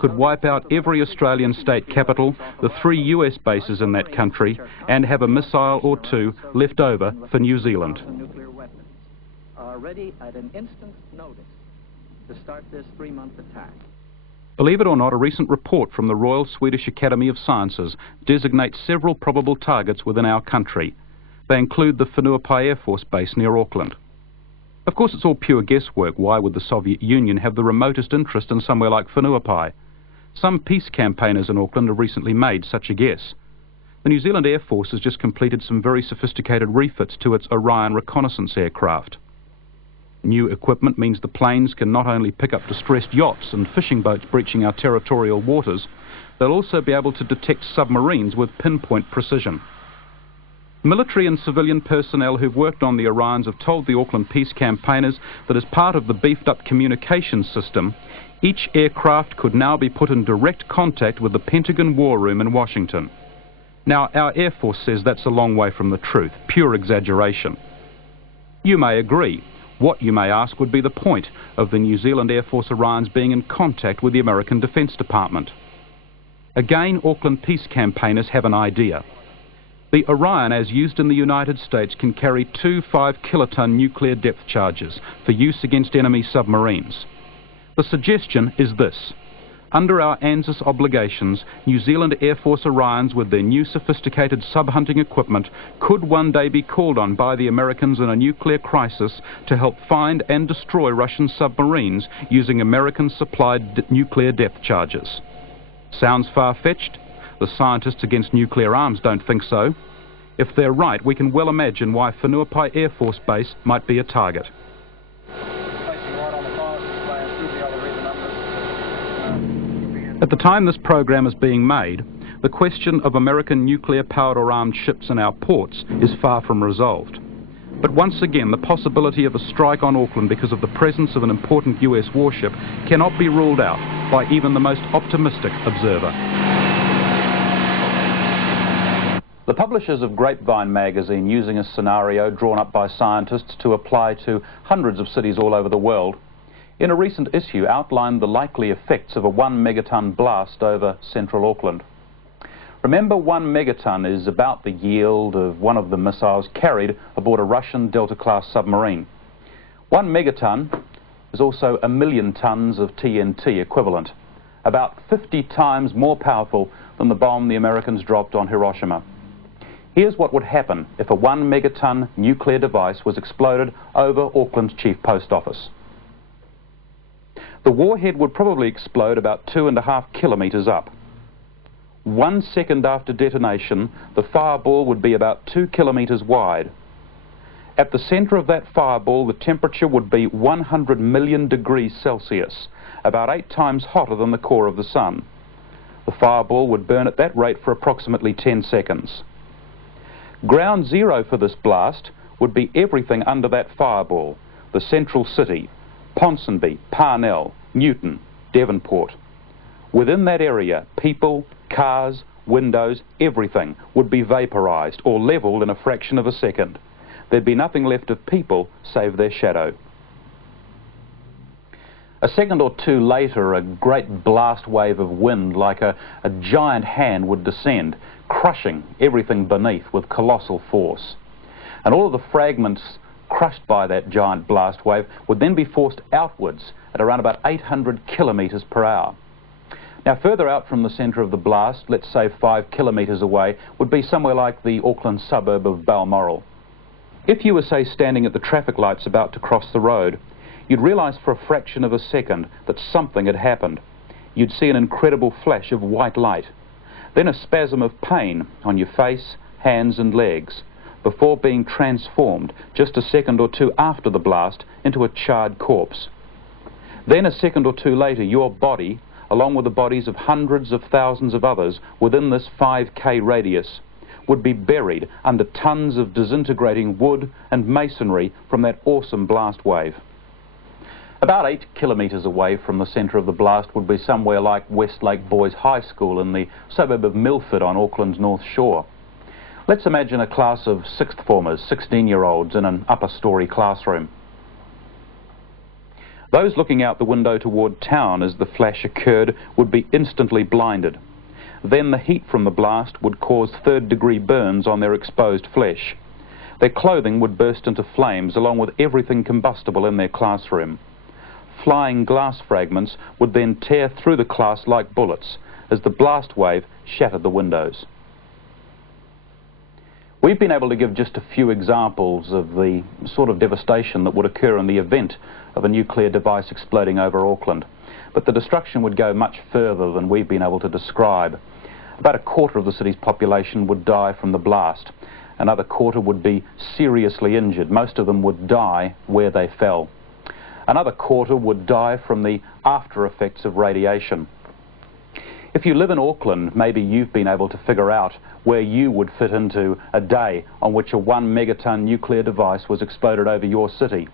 could wipe out every Australian state capital, the 3 US bases in that country, and have a missile or 2 left over for New Zealand. Nuclear weapons are ready at an instant's notice to start this 3-month attack. Believe it or not, a recent report from the Royal Swedish Academy of Sciences designates several probable targets within our country. They include the Whenuapai Air Force Base near Auckland. Of course, it's all pure guesswork. Why would the Soviet Union have the remotest interest in somewhere like Whenuapai? Some peace campaigners in Auckland have recently made such a guess. The New Zealand Air Force has just completed some very sophisticated refits to its Orion reconnaissance aircraft. New equipment means the planes can not only pick up distressed yachts and fishing boats breaching our territorial waters, they'll also be able to detect submarines with pinpoint precision. Military and civilian personnel who've worked on the Orions have told the Auckland peace campaigners that as part of the beefed-up communications system, each aircraft could now be put in direct contact with the Pentagon War Room in Washington. Now, our Air Force says that's a long way from the truth, pure exaggeration. You may agree. What, you may ask, would be the point of the New Zealand Air Force Orions being in contact with the American Defence Department? Again, Auckland peace campaigners have an idea. The Orion, as used in the United States, can carry 2 5-kiloton nuclear depth charges for use against enemy submarines. The suggestion is this. Under our ANZUS obligations, New Zealand Air Force Orions with their new sophisticated sub-hunting equipment could one day be called on by the Americans in a nuclear crisis to help find and destroy Russian submarines using American-supplied nuclear depth charges. Sounds far-fetched? The scientists against nuclear arms don't think so. If they're right, we can well imagine why Whenuapai Air Force Base might be a target. At the time this program is being made, the question of American nuclear-powered or armed ships in our ports is far from resolved. But once again, the possibility of a strike on Auckland because of the presence of an important US warship cannot be ruled out by even the most optimistic observer. The publishers of Grapevine magazine, using a scenario drawn up by scientists to apply to hundreds of cities all over the world, in a recent issue outlined the likely effects of a 1 megaton blast over central Auckland. Remember, 1 megaton is about the yield of one of the missiles carried aboard a Russian Delta-class submarine. 1 megaton is also 1 million tons of TNT equivalent, about 50 times more powerful than the bomb the Americans dropped on Hiroshima. Here's what would happen if a 1 megaton nuclear device was exploded over Auckland's chief post office. The warhead would probably explode about 2.5 kilometres up. 1 second after detonation, the fireball would be about 2 kilometres wide. At the centre of that fireball, the temperature would be 100 million degrees Celsius, about 8 times hotter than the core of the sun. The fireball would burn at that rate for approximately 10 seconds. Ground zero for this blast would be everything under that fireball: the central city, Ponsonby, Parnell, Newton, Devonport. Within that area, people, cars, windows, everything would be vaporised or levelled in a fraction of a second. There'd be nothing left of people save their shadow. A second or two later, a great blast wave of wind like a giant hand would descend, crushing everything beneath with colossal force. And all of the fragments crushed by that giant blast wave would then be forced outwards at around about 800 kilometres per hour. Now, further out from the centre of the blast, let's say 5 kilometres away, would be somewhere like the Auckland suburb of Balmoral. If you were, say, standing at the traffic lights about to cross the road, you'd realise for a fraction of a second that something had happened. You'd see an incredible flash of white light, then a spasm of pain on your face, hands and legs, before being transformed just a second or two after the blast into a charred corpse. Then a second or two later, your body, along with the bodies of hundreds of thousands of others within this 5K radius, would be buried under tons of disintegrating wood and masonry from that awesome blast wave. About 8 kilometres away from the centre of the blast would be somewhere like Westlake Boys High School in the suburb of Milford on Auckland's North Shore. Let's imagine a class of sixth formers, 16-year-olds, in an upper-storey classroom. Those looking out the window toward town as the flash occurred would be instantly blinded. Then the heat from the blast would cause third-degree burns on their exposed flesh. Their clothing would burst into flames along with everything combustible in their classroom. Flying glass fragments would then tear through the class like bullets as the blast wave shattered the windows. We've been able to give just a few examples of the sort of devastation that would occur in the event of a nuclear device exploding over Auckland, but the destruction would go much further than we've been able to describe. About a quarter of the city's population would die from the blast. Another quarter would be seriously injured. Most of them would die where they fell. Another quarter would die from the after effects of radiation. If you live in Auckland, maybe you've been able to figure out where you would fit into a day on which a 1 megaton nuclear device was exploded over your city.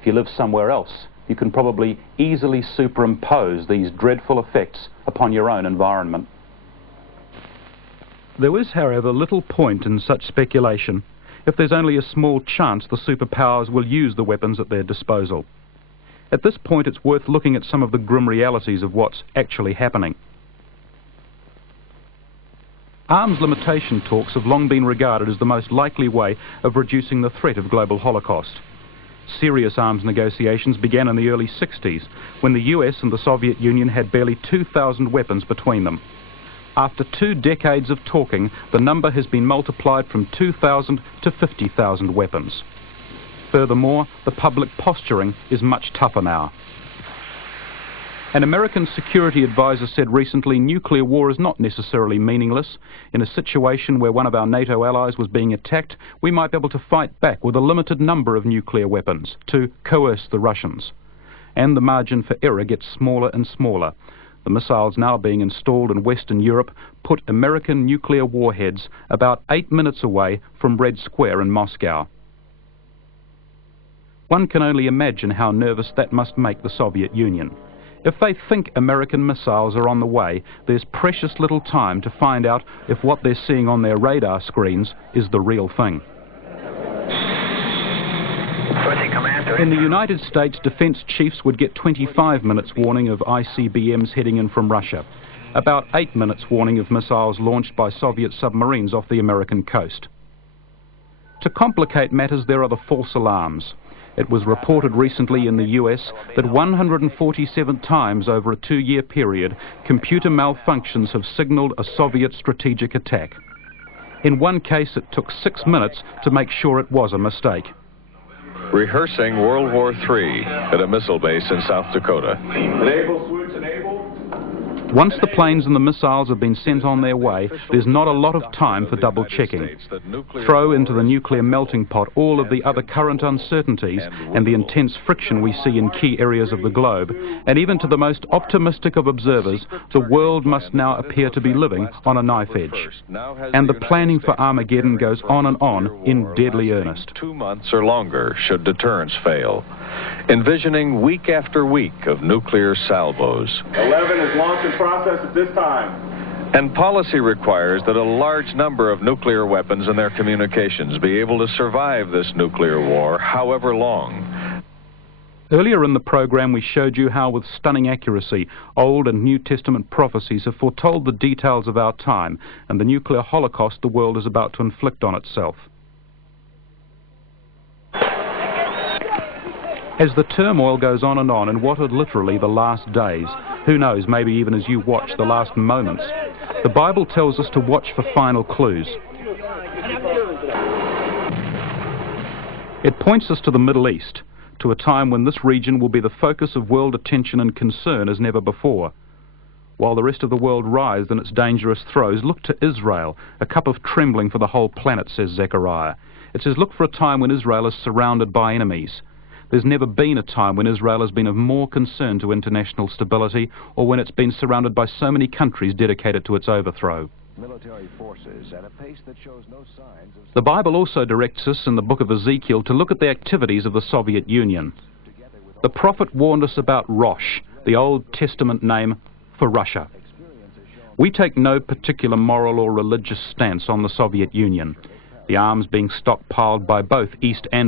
If you live somewhere else, you can probably easily superimpose these dreadful effects upon your own environment. There is, however, little point in such speculation if there's only a small chance the superpowers will use the weapons at their disposal. At this point, it's worth looking at some of the grim realities of what's actually happening. Arms limitation talks have long been regarded as the most likely way of reducing the threat of global holocaust. Serious arms negotiations began in the early 60s, when the US and the Soviet Union had barely 2,000 weapons between them. After 2 decades of talking, the number has been multiplied from 2,000 to 50,000 weapons. Furthermore, the public posturing is much tougher now. An American security advisor said recently, nuclear war is not necessarily meaningless. In a situation where one of our NATO allies was being attacked, we might be able to fight back with a limited number of nuclear weapons to coerce the Russians. And the margin for error gets smaller and smaller. The missiles now being installed in Western Europe put American nuclear warheads about 8 minutes away from Red Square in Moscow. One can only imagine how nervous that must make the Soviet Union. If they think American missiles are on the way, there's precious little time to find out if what they're seeing on their radar screens is the real thing. In the United States, defense chiefs would get 25 minutes warning of ICBMs heading in from Russia, about 8 minutes warning of missiles launched by Soviet submarines off the American coast. To complicate matters, there are the false alarms. It was reported recently in the US that 147 times over a 2-year period, computer malfunctions have signaled a Soviet strategic attack. In one case, it took 6 minutes to make sure it was a mistake. Rehearsing World War III at a missile base in South Dakota. Enable, switch, enable. Once the planes and the missiles have been sent on their way, there's not a lot of time for double-checking. Throw into the nuclear melting pot all of the other current uncertainties and the intense friction we see in key areas of the globe, and even to the most optimistic of observers, the world must now appear to be living on a knife edge. And the planning for Armageddon goes on and on in deadly earnest. 2 months or longer should deterrence fail. Envisioning week after week of nuclear salvos. 11 is launch in process at this time. And policy requires that a large number of nuclear weapons and their communications be able to survive this nuclear war, however long. Earlier in the program, we showed you how, with stunning accuracy, Old and New Testament prophecies have foretold the details of our time and the nuclear holocaust the world is about to inflict on itself. As the turmoil goes on in what are literally the last days, who knows, maybe even as you watch, the last moments, the Bible tells us to watch for final clues. It points us to the Middle East, to a time when this region will be the focus of world attention and concern as never before. While the rest of the world writhes in its dangerous throes, look to Israel, a cup of trembling for the whole planet, says Zechariah. It says, look for a time when Israel is surrounded by enemies. There's never been a time when Israel has been of more concern to international stability or when it's been surrounded by so many countries dedicated to its overthrow. Military forces at a pace that shows no signs of... The Bible also directs us in the book of Ezekiel to look at the activities of the Soviet Union. The prophet warned us about Rosh, the Old Testament name for Russia. We take no particular moral or religious stance on the Soviet Union. The arms being stockpiled by both East and